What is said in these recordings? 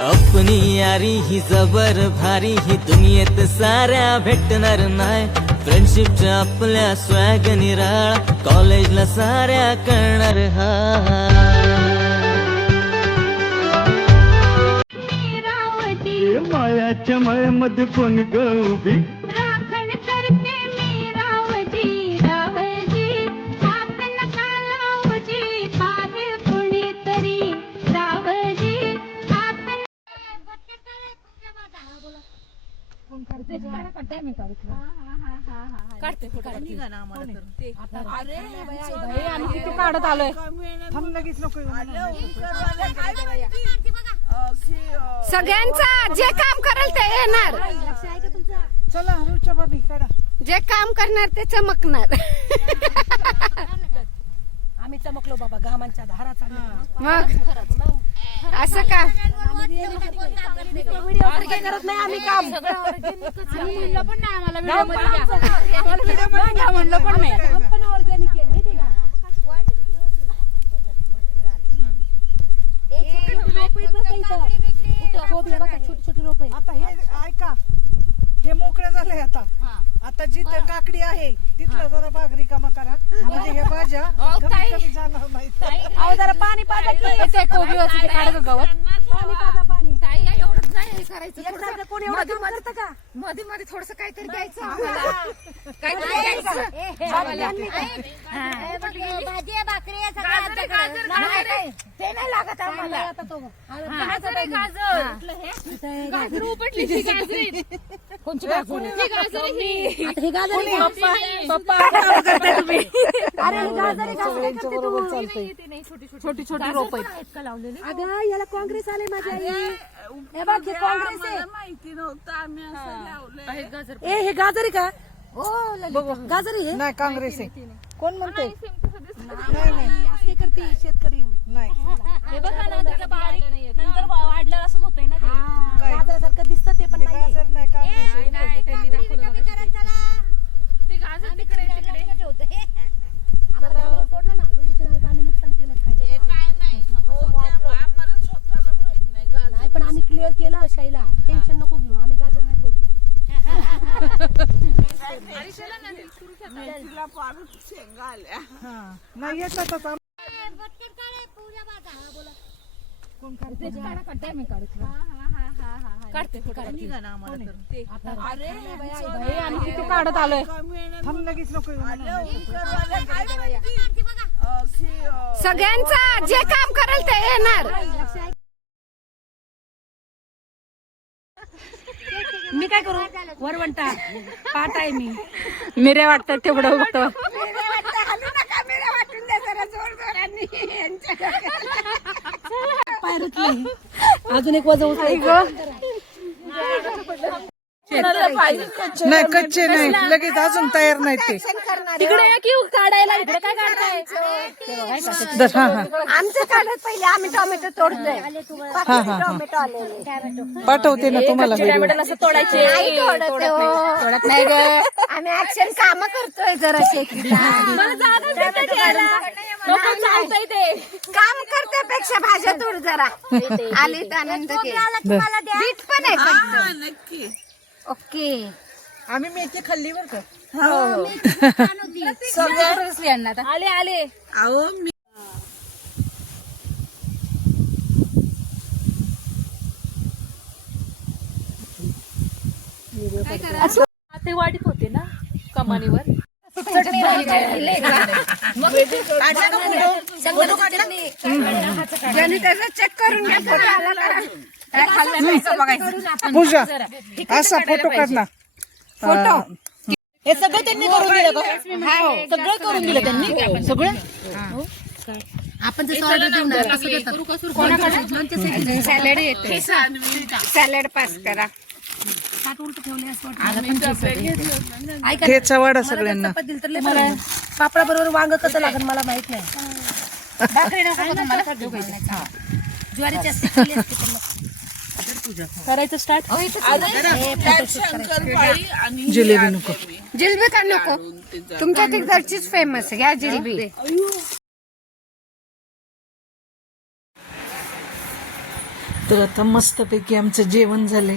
अपनी यारी ही जबर भारी ही दुनियेत साऱ्या भेटणार नाही. फ्रेंडशिपच्या आपल्या स्वॅग निराळा कॉलेजला साऱ्या करणार हा. मायाच्या मळ्यामध्ये कोण ग उभी राखण करते मी रावजी रावजी हात नका लावजी पाहे कुणीतरी रावजी हात काढत आलोय सगळ्यांचा जे काम करेल ते येणार. चला रुचा बाबी काढा. जे काम करणार ते चमकणार. आम्ही चमकलो बाबा घामांच्या धारा चालल्या. मग असं का करत नाही आम्ही काम म्हणलं पण नाही. ऑर्गॅनिक आहे माहिती का. छोटी छोटी रोप आता हे ऐका हे मोकळं झालंय आता जिथं काकडी आहे तिथला जरा बाग रिकामा करा म्हणजे हे भाज्या कमी जाणार नाहीत. अहो जरा पाणी पाजा की कोबी वाचते काढायचं गवत पाणी पाजा पाणी एवढंच नाही करायचं. एकसारखं कोणी एवढं काम करतं का. मध्ये मध्ये थोडस काहीतरी द्यायचं आम्हाला. काहीतरी द्यायचं. भाजी भाकरी ते नाही लागत आम्हाला. गाजर उपटली ती गाजरी. कोणची गाजर? ती गाजर ही. हे गाजर पप्पा छोटी छोटी रोप अगं याला काँग्रेस आले माझ्या आई. हे बघ हे काँग्रेस आहे. माहिती नव्हतं आम्ही असं लावलंय. ए हे गाजर आहे का. हो गाजर आहे. नाही काँग्रेस आहे. कोण म्हणते नाही नाही असे करते शेतकरी नाही. हे बघा ना त्याच्या बारीक नंतर वाढलं असंच होतंय ना ते. गाजरासारखं दिसतं ते पण नाही. गाजर नाही काँग्रेस नाही त्यांनी दाखवलं बघा ते गाजर तिकडे तिकडे आम्हाला रामराव सोडलं ना व्हिडिओ केला आम्ही नुकसान केलं काय आम्हाला स्वतःला माहित नाही. नाही पण आम्ही क्लिअर केलं शाईला टेन्शन नको घेऊ आम्ही गाजर नाही तोडलं. तिला फार शेंगा आल्या. नाही येतात काढत आलोय थांब लगेच नको सगळ्यांचा जे काम करेल ते येणार. मी काय करू वरवंटा पाठ आहे मी मिरे वाटतात तेवढं बघतो. अजून एक वजन नाही कच्चे नाही लगेच अजून तयार नाही ते तिकडे काढायला इकडे काय काढताय. आमचं काढत पहिले आम्ही टोमॅटो तोडतोय. टोमॅटो आलेले पाठवते ना तुम्हाला टोमॅटो असं तोडायचे. तोडत नाही ग आम्ही ऍक्शन काम करतोय जरा शेतीला. काम करण्यापेक्षा भाज्या तोड जरा. आले तर आनंद बीट पण आहे. नक्की ओके आम्ही मेथी खाल्ली बर का. आले आले. अहो मी ते वाढीत होते ना कमानीवर. चेक करून घ्या फोटो आला पूजा असा फोटो काढ ना. फोटो हे सगळं त्यांनी करून दिलं का. सगळं करून दिलं त्यांनी सगळं. आपण जसं ऑर्डर देऊन सॅलड येते. सॅलड पास करा. ठेचा वाडा सगळ्यांना. पापडा बरोबर वांग कसं लागेल मला माहित नाही. ज्वारीची असते करायचं स्टार्ट. जिलेबी नको. जिलबी का नको. तुमच्या तिकडचीच फेमस घ्या जिलबी. तर आता मस्तपैकी आमचं जेवण झालंय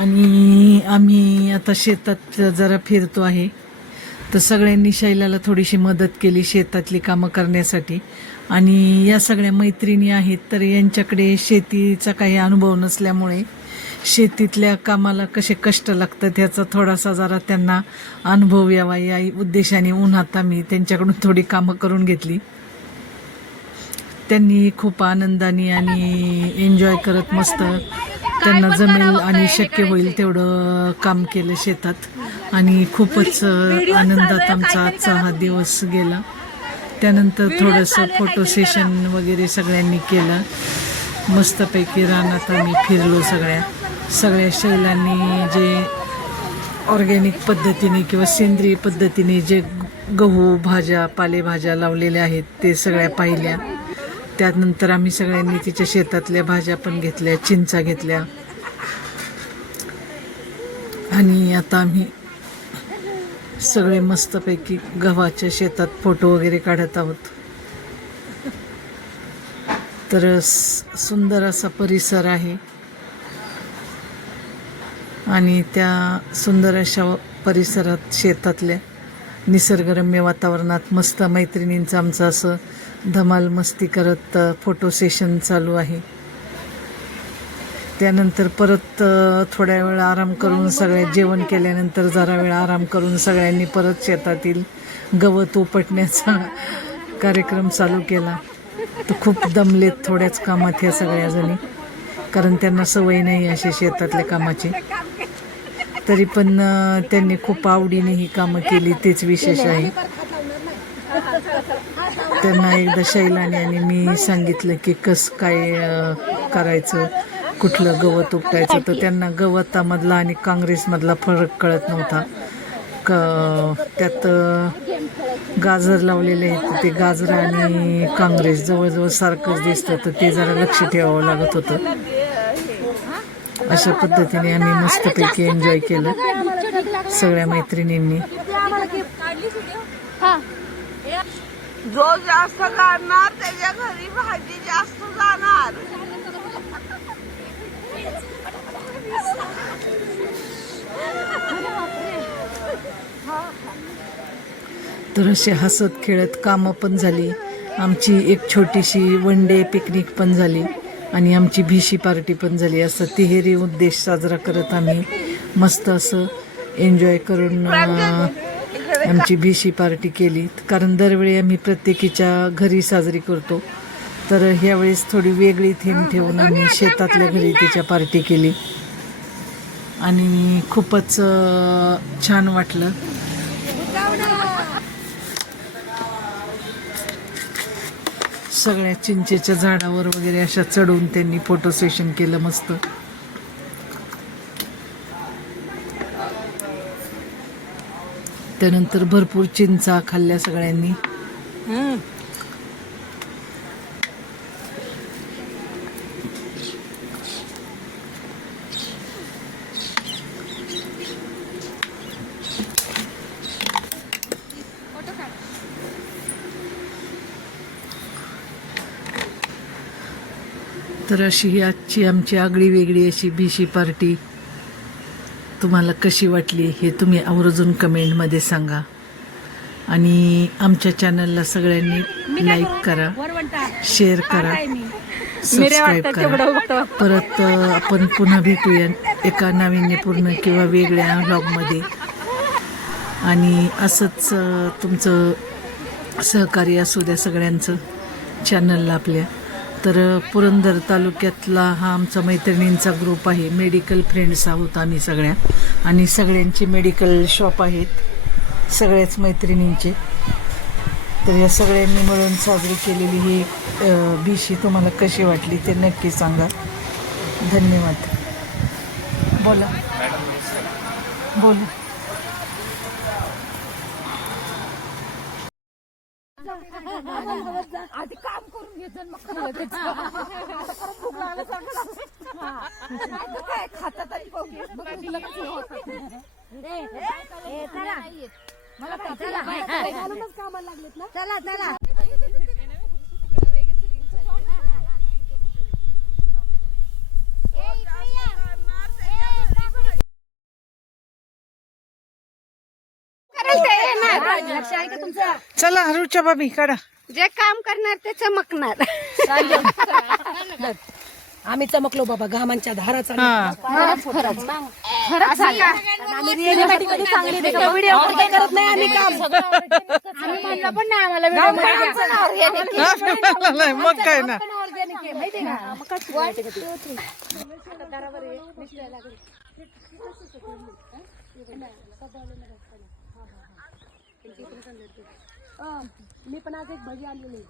आणि आम्ही आता शेतात जरा फिरतो आहे. तर सगळ्यांनी शैलाला थोडीशी मदत केली शेतातली कामं करण्यासाठी. आणि या सगळ्या मैत्रिणी आहेत, तर यांच्याकडे शेतीचा काही अनुभव नसल्यामुळे शेतीतल्या कामाला कसे कष्ट लागतात ह्याचा थोडासा जरा त्यांना अनुभव यावा या उद्देशाने उन्हात आम्ही त्यांच्याकडून थोडी कामं करून घेतली. त्यांनी खूप आनंदाने आणि एन्जॉय करत मस्त त्यांना जमेल आणि शक्य होईल तेवढं काम केलं शेतात आणि खूपच आनंदात आमचा आजचा हा दिवस गेला. त्यानंतर थोडंसं फोटो सेशन वगैरे सगळ्यांनी केलं. मस्तपैकी रानात आम्ही फिरलो. सगळ्या शैलांनी जे ऑर्गॅनिक पद्धतीने किंवा सेंद्रिय पद्धतीने जे गहू भाज्या पालेभाज्या लावलेल्या आहेत ते सगळ्या पाहिल्या. त्यानंतर आम्ही सगळ्यांनी तिच्या शेतातल्या भाज्या पण घेतल्या, चिंचा घेतल्या आणि आता आम्ही सगळे मस्तपैकी गव्हाच्या शेतात फोटो वगैरे काढत आहोत. तर सुंदर असा परिसर आहे आणि त्या सुंदर अशा परिसरात शेतातल्या निसर्गरम्य वातावरणात मस्त मैत्रिणींचं आमचं असं धमाल मस्ती करत फोटो सेशन चालू आहे. त्यानंतर परत थोड्या वेळ आराम करून सगळे जेवण केल्यानंतर जरा वेळ आराम करून सगळ्यांनी परत शेतातील गवत उपटण्याचा कार्यक्रम चालू केला. तर खूप दमलेत थोड्याच कामात ह्या सगळ्या जणी, कारण त्यांना सवय नाही अशी शेतातल्या कामाची. तरी पण त्यांनी खूप आवडीने ही कामं केली, तेच विशेष आहे. त्यांना एकदा शैलाने आणि मी सांगितलं की कसं काय करायचं, कुठलं गवत उपटायचं, तर त्यांना गवतामधला आणि काँग्रेसमधला फरक कळत नव्हता. त्यात गाजर लावलेले आहेत, ते गाजर आणि काँग्रेस जवळजवळ सारखंच दिसतं, तर ते जरा लक्ष ठेवावं लागत होतं. अशा पद्धतीने आम्ही मस्तपैकी एन्जॉय केलं सगळ्या मैत्रिणींनी. जो जास्त काढणार त्याच्या घरी भाजी जास्त जाणार. तर असे हसत खेळत कामं पण झाली. आमची एक छोटीशी वन डे पिकनिक पण झाली आणि आमची भिशी पार्टी पण झाली. असं तिहेरी उद्देश साजरा करत आम्ही मस्त असं एन्जॉय करून आमची भिशी पार्टी केली. कारण दरवेळी आम्ही प्रत्येकीच्या घरी साजरी करतो, तर ह्यावेळेस थोडी वेगळी थीम ठेवून आम्ही शेतातल्या घरी तिच्या पार्टी केली आणि खूपच छान वाटलं. सगळ्या चिंचेच्या झाडावर वगैरे अशा चढवून त्यांनी फोटो सेशन केलं मस्त. त्यानंतर भरपूर चिंचा खाल्ल्या सगळ्यांनी. तर अशी ही आजची आमची आगळी वेगळी अशी भिशी पार्टी तुम्हाला कशी वाटली हे तुम्ही आवर्जून कमेंटमध्ये सांगा. आणि आमच्या चॅनलला सगळ्यांनी लाईक करा, शेअर करा, सबस्क्राईब करा. परत आपण पुन्हा भेटूया एका नाविन्यपूर्ण किंवा वेगळ्या व्लॉगमध्ये. आणि असंच तुमचं सहकार्य असू द्या सगळ्यांचं चॅनलला आपल्या. तर पुरंदर तालुक्यातला हा आमचा मैत्रिणींचा ग्रुप आहे. मेडिकल फ्रेंड्स आहोत आम्ही सगळ्या आणि सगळ्यांची मेडिकल शॉप आहेत सगळ्याच मैत्रिणींचे. तर या सगळ्यांनी मिळून साजरी केलेली ही भिशी तुम्हाला कशी वाटली ते नक्की सांगा. धन्यवाद. बोला बोला. आधी काम करून घेत मग काय खातात आणि मला कामाला लागलेत ना. चला चला. लक्ष आहे का तुमचं? चला रुच्या बाबी काढा. जे काम करणार ते चमकणार. आम्ही चमकलो बाबा घामांच्या धाराचा. हा खरंच सांगा. आम्ही रिअलिटी मध्ये चांगली व्हिडिओ करत नाही आम्ही काम. आम्ही म्हणलं पण नाही आम्हाला काम करायचं ना organic. नाही मग काय ना. माहितीये का? मग कसं माहितीये का ते? मी पण आज एक भजी आणलेली.